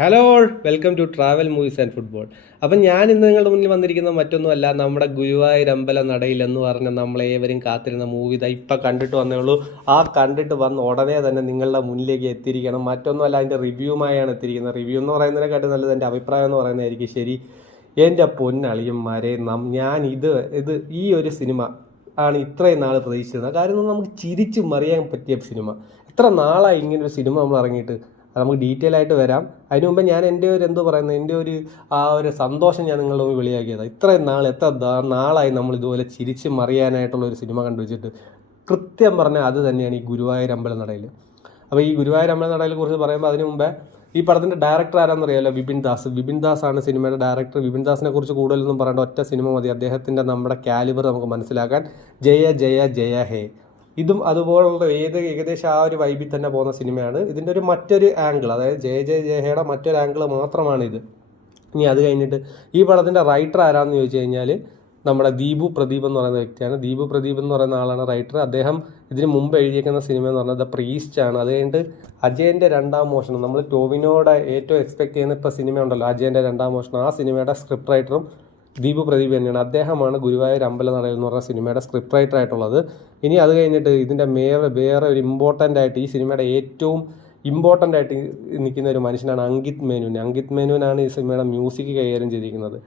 Hello, welcome to travel movies and football. അപ്പം ഞാൻ ഇന്ന് നിങ്ങളുടെ മുന്നിൽ വന്നിരിക്കുന്ന മറ്റൊന്നുമല്ല, നമ്മുടെ ഗുരുവായൂർ അമ്പല നടയിൽ എന്ന് പറഞ്ഞ നമ്മളേവരും കാത്തിരുന്ന മൂവി ഇതാ ഇപ്പം കണ്ടിട്ട് വന്നേ ഉള്ളൂ. ആ കണ്ടിട്ട് വന്ന് ഉടനെ തന്നെ നിങ്ങളുടെ മുന്നിലേക്ക് എത്തിയിരിക്കണം. മറ്റൊന്നുമല്ല, അതിൻ്റെ റിവ്യൂമായാണ് എത്തിയിരിക്കുന്നത്. റിവ്യൂ എന്ന് പറയുന്നതിനെക്കാട്ടും നല്ലത് എൻ്റെ അഭിപ്രായം എന്ന് പറയുന്നതായിരിക്കും ശരി. എൻ്റെ പൊന്നളിയന്മാരെ, ഞാൻ ഇത് ഈ ഒരു സിനിമ ആണ് ഇത്രയും നാൾ പ്രതീക്ഷിച്ചത്. കാര്യം നമുക്ക് ചിരിച്ചു മറിയാൻ പറ്റിയ സിനിമ. എത്ര നാളായി ഇങ്ങനൊരു സിനിമ നമ്മൾ ഇറങ്ങിയിട്ട്. അത് നമുക്ക് ഡീറ്റെയിൽ ആയിട്ട് വരാം. അതിനു മുമ്പ് ഞാൻ എൻ്റെ ഒരു എൻ്റെ ഒരു സന്തോഷം ഞാൻ നിങ്ങളുടെ മുമ്പ് വെളിയാക്കിയതാണ്. ഇത്രയും എത്ര നാളായി നമ്മൾ ഇതുപോലെ ചിരിച്ച് മറിയാനായിട്ടുള്ള ഒരു സിനിമ കണ്ടുവച്ചിട്ട്. കൃത്യം പറഞ്ഞാൽ അത് തന്നെയാണ് ഈ ഗുരുവായൂർ അമ്പല നടയിൽ. അപ്പോൾ ഈ ഗുരുവായൂർ അമ്പല നടയെ കുറിച്ച് പറയുമ്പോൾ അതിനു മുമ്പേ ഈ പടത്തിൻ്റെ ഡയറക്ടർ ആരാണെന്നറിയാമല്ലോ, വിപിൻ ദാസ് ആണ് സിനിമയുടെ ഡയറക്ടർ. വിപിൻ ദാസിനെ കുറിച്ച് കൂടുതലൊന്നും പറയേണ്ട, ഒറ്റ സിനിമ മതി അദ്ദേഹത്തിൻ്റെ നമ്മുടെ കാലിബർ നമുക്ക് മനസ്സിലാക്കാൻ. ജയ ജയ ജയ ഹേ. ഇതും അതുപോലുള്ള ഏകദേശം ആ ഒരു വൈബിൽ തന്നെ പോകുന്ന സിനിമയാണ്. ഇതിൻ്റെ മറ്റൊരു ആംഗിൾ, അതായത് ജയ ജയ ജയഹയുടെ മറ്റൊരു ആംഗിൾ മാത്രമാണ് ഇത്. ഇനി അത് കഴിഞ്ഞിട്ട് ഈ പടത്തിൻ്റെ റൈറ്റർ ആരാന്ന് ചോദിച്ചു കഴിഞ്ഞാൽ നമ്മുടെ ദീപു പ്രദീപ് എന്ന് പറയുന്ന വ്യക്തിയാണ്. ദീപു പ്രദീപ് എന്ന് പറയുന്ന ആളാണ് റൈറ്റർ. അദ്ദേഹം ഇതിന് മുമ്പ് എഴുതിയേക്കുന്ന സിനിമ എന്ന് പറഞ്ഞാൽ ദ പ്രീസ്റ്റ് ആണ്. അത് കഴിഞ്ഞിട്ട് അജയൻ്റെ രണ്ടാം മോഷണം, നമ്മൾ ടോവിനോടെ ഏറ്റവും എക്സ്പെക്ട് ചെയ്യുന്ന ഇപ്പോൾ സിനിമ ഉണ്ടല്ലോ, അജയൻ്റെ രണ്ടാം മോഷണം, ആ സിനിമയുടെ സ്ക്രിപ്റ്റ് റൈറ്ററും ദീപു പ്രദീപ് തന്നെയാണ്. അദ്ദേഹമാണ് ഗുരുവായൂർ അമ്പല നടയിൽ എന്ന് പറഞ്ഞ സിനിമയുടെ സ്ക്രിപ്റ്റ് റൈറ്റർ ആയിട്ടുള്ളത്. ഇനി അത് കഴിഞ്ഞിട്ട് ഇതിൻ്റെ വേറെ ഒരു ഇമ്പോർട്ടൻ്റ് ആയിട്ട്, ഈ സിനിമയുടെ ഏറ്റവും ഇമ്പോർട്ടൻ്റ് ആയിട്ട് നിൽക്കുന്ന ഒരു മനുഷ്യനാണ് അങ്കിത് മേനോനാണ് ഈ സിനിമയുടെ മ്യൂസിക് കൈകാര്യം ചെയ്തിരിക്കുന്നത്.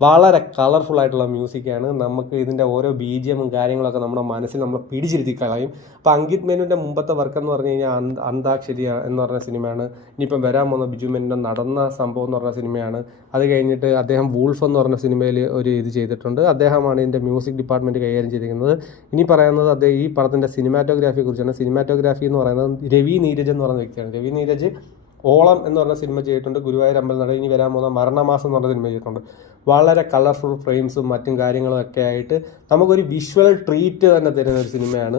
വളരെ കളർഫുൾ ആയിട്ടുള്ള മ്യൂസിക്കാണ്. നമുക്ക് ഇതിൻ്റെ ഓരോ BGMും കാര്യങ്ങളൊക്കെ നമ്മുടെ മനസ്സിൽ നമ്മൾ പിടിച്ചിരുത്തി കളയും. അപ്പോൾ അങ്കിത് മേനോൻ്റെ മുമ്പത്തെ വർക്ക് എന്ന് പറഞ്ഞു കഴിഞ്ഞാൽ അന്താക്ഷരി എന്ന് പറഞ്ഞ സിനിമയാണ്. ഇനിയിപ്പം വരാൻ പോകുന്ന ബിജു മേനോൻ്റെ നടന്ന സംഭവം എന്ന് പറഞ്ഞ സിനിമയാണ്. അത് കഴിഞ്ഞിട്ട് അദ്ദേഹം വൂൾഫ് എന്ന് പറഞ്ഞ സിനിമയിൽ ഒരു ഇത് ചെയ്തിട്ടുണ്ട്. അദ്ദേഹമാണ് ഇതിൻ്റെ മ്യൂസിക് ഡിപ്പാർട്ട്മെൻറ്റ് കൈകാര്യം ചെയ്തിരിക്കുന്നത്. ഇനി പറയുന്നത് അദ്ദേഹം ഈ പടത്തിൻ്റെ സിനിമാറ്റോഗ്രാഫിയെ കുറിച്ചാണ്. സിനിമാറ്റോഗ്രാഫി എന്ന് പറയുന്നത് രവി നീരജ് എന്ന് പറയുന്ന വ്യക്തിയാണ്. രവി നീരജ് ഓളം എന്ന് പറഞ്ഞ സിനിമ ചെയ്തിട്ടുണ്ട്. ഗുരുവായൂർ അമ്പല നട ഇനി വരാൻ പോകുന്ന മരണമാസം എന്ന് പറഞ്ഞ സിനിമ ചെയ്തിട്ടുണ്ട്. വളരെ കളർഫുൾ ഫ്രെയിംസും മറ്റും കാര്യങ്ങളും ഒക്കെ ആയിട്ട് നമുക്കൊരു വിഷ്വൽ ട്രീറ്റ് തന്നെ തരുന്ന ഒരു സിനിമയാണ്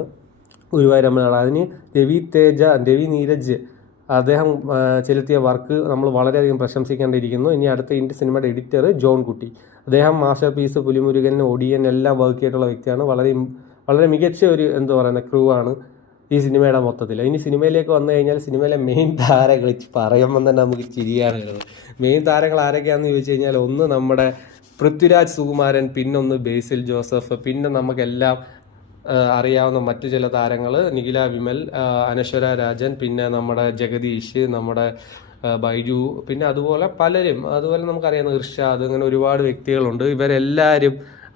ഗുരുവായൂർ അമ്പല നട. അതിന് രവി നീരജ് അദ്ദേഹം ചെലുത്തിയ വർക്ക് നമ്മൾ വളരെയധികം പ്രശംസിക്കേണ്ടിയിരിക്കുന്നു. ഇനി അടുത്ത സിനിമയുടെ എഡിറ്റർ ജോൺ കുട്ടി, അദ്ദേഹം മാസ്റ്റർ പീസ്, പുലിമുരുകൻ, ഒടിയൻ എല്ലാം വർക്ക് ചെയ്തിട്ടുള്ള വ്യക്തിയാണ്. വളരെ മികച്ച ഒരു ക്രൂ ആണ് ഈ സിനിമയുടെ മൊത്തത്തിൽ. ഇനി സിനിമയിലേക്ക് വന്നു കഴിഞ്ഞാൽ സിനിമയിലെ മെയിൻ താരങ്ങൾ പറയുമ്പോൾ തന്നെ നമുക്ക് ചിരിയാണ്. മെയിൻ താരങ്ങൾ ആരൊക്കെയാണെന്ന് ചോദിച്ചു കഴിഞ്ഞാൽ, ഒന്ന് നമ്മുടെ പൃഥ്വിരാജ് സുകുമാരൻ, പിന്നൊന്ന് ബേസിൽ ജോസഫ്, പിന്നെ നമുക്കെല്ലാം അറിയാവുന്ന മറ്റു ചില താരങ്ങൾ നിഖില വിമൽ, അനശ്വര രാജൻ, പിന്നെ നമ്മുടെ ജഗദീഷ്, നമ്മുടെ ബൈജു, പിന്നെ അതുപോലെ പലരും, അതുപോലെ നമുക്കറിയാവുന്ന ഇർഷാദ്, അങ്ങനെ ഒരുപാട് വ്യക്തികളുണ്ട്. ഇവരെല്ലാവരും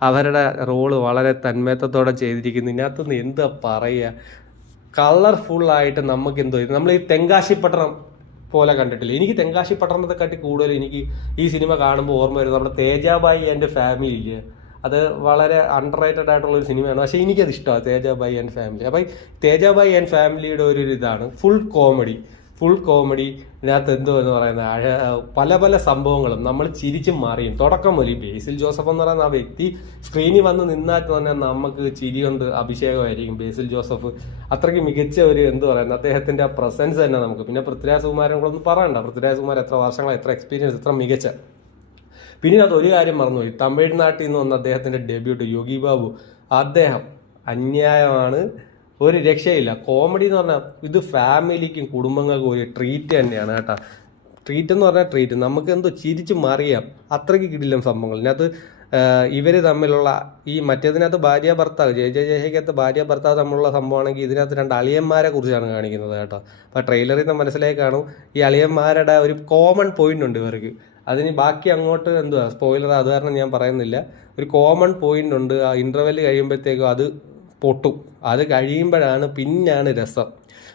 അവരുടെ റോള് വളരെ തന്മയത്വത്തോടെ ചെയ്തിരിക്കുന്നു. ഇതിനകത്തുനിന്ന് എന്താ പറയുക, കളർഫുള്ളായിട്ട് നമുക്ക് നമ്മൾ ഈ തെങ്കാശിപ്പട്ടണം പോലെ കണ്ടിട്ടില്ല. എനിക്ക് തെങ്കാശിപ്പട്ടണത്തെ കാട്ടി കൂടുതൽ എനിക്ക് ഈ സിനിമ കാണുമ്പോൾ ഓർമ്മ വരുന്നത് നമ്മുടെ തേജാബായി ആൻഡ് ഫാമിലി ഇല്ലേ, അത് വളരെ അണ്ടർ റേറ്റഡ് ആയിട്ടുള്ളൊരു സിനിമയാണ്. പക്ഷേ എനിക്കത് ഇഷ്ടമാണ് തേജാബായി ആൻഡ് ഫാമിലി. അപ്പം തേജാബായി ആൻഡ് ഫാമിലിയുടെ ഒരു ഇതാണ് ഫുൾ കോമഡി. ഇതിനകത്ത് എന്ന് പറയുന്നത് പല സംഭവങ്ങളും നമ്മൾ ചിരിച്ചും മാറിയും. തുടക്കം മുതൽ ബേസിൽ ജോസഫ് എന്ന് പറയുന്ന ആ വ്യക്തി സ്ക്രീനിൽ വന്ന് നിന്നാൽ തന്നെ നമുക്ക് ചിരി കൊണ്ട് അഭിഷേകമായിരിക്കും. ബേസിൽ ജോസഫ് അത്രയ്ക്ക് മികച്ച ഒരു അദ്ദേഹത്തിന്റെ ആ പ്രസൻസ് തന്നെ നമുക്ക്. പിന്നെ പൃഥ്വിരാജ് സുകുമാരൻ കൂടെ പറയണ്ട, പൃഥ്വിരാജ് കുമാർ എത്ര വർഷങ്ങൾ, എത്ര എക്സ്പീരിയൻസ്, എത്ര മികച്ച. പിന്നെ അത് ഒരു കാര്യം മറന്നുപോയി, തമിഴ്നാട്ടിൽ നിന്ന് വന്ന അദ്ദേഹത്തിന്റെ ഡെബ്യൂട്ട് യോഗി ബാബു, അദ്ദേഹം അന്യായമാണ്, ഒരു രക്ഷയില്ല. കോമഡി എന്ന് പറഞ്ഞാൽ ഇത് ഫാമിലിക്കും കുടുംബങ്ങൾക്കും ഒരു ട്രീറ്റ് തന്നെയാണ് കേട്ടോ. ട്രീറ്റ് എന്ന് പറഞ്ഞാൽ ട്രീറ്റ്, നമുക്ക് ചിരിച്ച് മറിയാം. അത്രയ്ക്ക് കിടിലം സംഭവങ്ങൾ ഇതിനകത്ത്. ഇവർ തമ്മിലുള്ള ഈ മറ്റേതിനകത്ത് ഭാര്യ ഭർത്താവ്, ജയ ജയ ജയഹയ്ക്കകത്ത് ഭാര്യ ഭർത്താവ് തമ്മിലുള്ള സംഭവമാണെങ്കിൽ ഇതിനകത്ത് രണ്ട് അളിയന്മാരെ കുറിച്ചാണ് കാണിക്കുന്നത് കേട്ടോ. അപ്പോൾ ട്രെയിലറിൽ നിന്ന് മനസ്സിലായി കാണും ഈ അളിയന്മാരുടെ ഒരു കോമൺ പോയിന്റ് ഉണ്ട് ഇവർക്ക്. അതിന് ബാക്കി അങ്ങോട്ട് സ്പോയിലർ, അത് കാരണം ഞാൻ പറയുന്നില്ല. ഒരു കോമൺ പോയിന്റ് ഉണ്ട്. ആ ഇൻ്റർവെൽ കഴിയുമ്പോഴത്തേക്കും അത് പൊട്ടും. അത് കഴിയുമ്പോഴാണ് പിന്നാണ് രസം.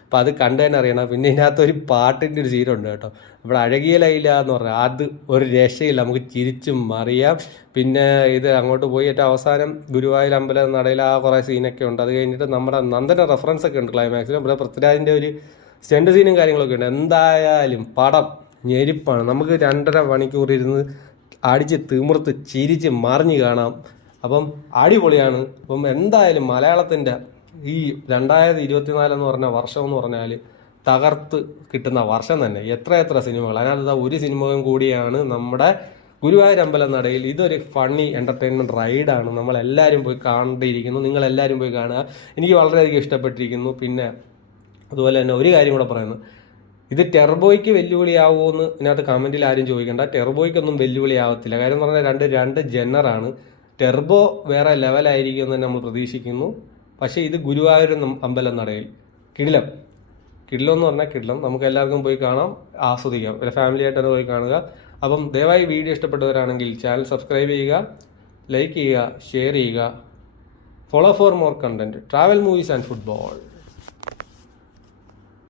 അപ്പം അത് കണ്ടു തന്നെ അറിയണം. പിന്നെ ഇതിനകത്തൊരു പാട്ടിൻ്റെ ഒരു സീനുണ്ട് കേട്ടോ, ഇവിടെ അഴകിയ ലൈല എന്ന് പറഞ്ഞാൽ അത് ഒരു രക്ഷയില്ല, നമുക്ക് ചിരിച്ചും അറിയാം. പിന്നെ ഇത് അങ്ങോട്ട് പോയി ഏറ്റവും അവസാനം ഗുരുവായൂർ അമ്പല നടയിൽ ആ കുറേ സീനൊക്കെ ഉണ്ട്. അത് കഴിഞ്ഞിട്ട് നമ്മുടെ നന്ദന റെഫറൻസ് ഒക്കെ ഉണ്ട് ക്ലൈമാക്സിലും. ഇവിടെ പൃഥ്വിരാജിൻ്റെ ഒരു സ്റ്റണ്ട് സീനും കാര്യങ്ങളൊക്കെ ഉണ്ട്. എന്തായാലും പടം ഞെരിപ്പാണ്. നമുക്ക് 2.5 മണിക്കൂർ ഇരുന്ന് അടിച്ച് തിമിർത്ത് ചിരിച്ച് മറിഞ്ഞ് കാണാം. അപ്പം അടിപൊളിയാണ്. അപ്പം എന്തായാലും മലയാളത്തിൻ്റെ ഈ 2024 എന്ന് പറഞ്ഞ വർഷം എന്ന് പറഞ്ഞാൽ തകർത്ത് കിട്ടുന്ന വർഷം തന്നെ. എത്ര സിനിമകൾ അതിനകത്ത് ഒരു സിനിമയും കൂടിയാണ് നമ്മുടെ ഗുരുവായൂർ അമ്പല നടയിൽ. ഇതൊരു ഫണ്ണി എൻ്റർടൈൻമെൻറ്റ് റൈഡാണ്. നമ്മളെല്ലാവരും പോയി കാണേണ്ടിയിരിക്കുന്നു. നിങ്ങളെല്ലാവരും പോയി കാണുക. എനിക്ക് വളരെയധികം ഇഷ്ടപ്പെട്ടിരിക്കുന്നു. പിന്നെ അതുപോലെ തന്നെ ഒരു കാര്യം കൂടെ പറയുന്നു, ഇത് ടെർബോയ്ക്ക് വെല്ലുവിളിയാവുമോ എന്ന് ഇതിനകത്ത് കമൻറ്റിൽ ആരും ചോദിക്കണ്ട. ടെർബോയ്ക്കൊന്നും വെല്ലുവിളിയാവത്തില്ല. കാര്യം എന്ന് പറഞ്ഞാൽ രണ്ട് ജനറാണ്. ടെർബോ വേറെ ലെവലായിരിക്കും എന്ന് നമ്മൾ പ്രതീക്ഷിക്കുന്നു. പക്ഷേ ഇത് ഗുരുവായൂർ അമ്പലം നടയിൽ കിടിലം എന്ന് പറഞ്ഞാൽ കിടിലം. നമുക്ക് എല്ലാവർക്കും പോയി കാണാം, ആസ്വദിക്കാം. ഒരു ഫാമിലി ആയിട്ട് തന്നെ പോയി കാണുക. അപ്പം ദയവായി വീഡിയോ ഇഷ്ടപ്പെട്ടവരാണെങ്കിൽ ചാനൽ സബ്സ്ക്രൈബ് ചെയ്യുക, ലൈക്ക് ചെയ്യുക, ഷെയർ ചെയ്യുക. Follow for more content. Travel movies and football.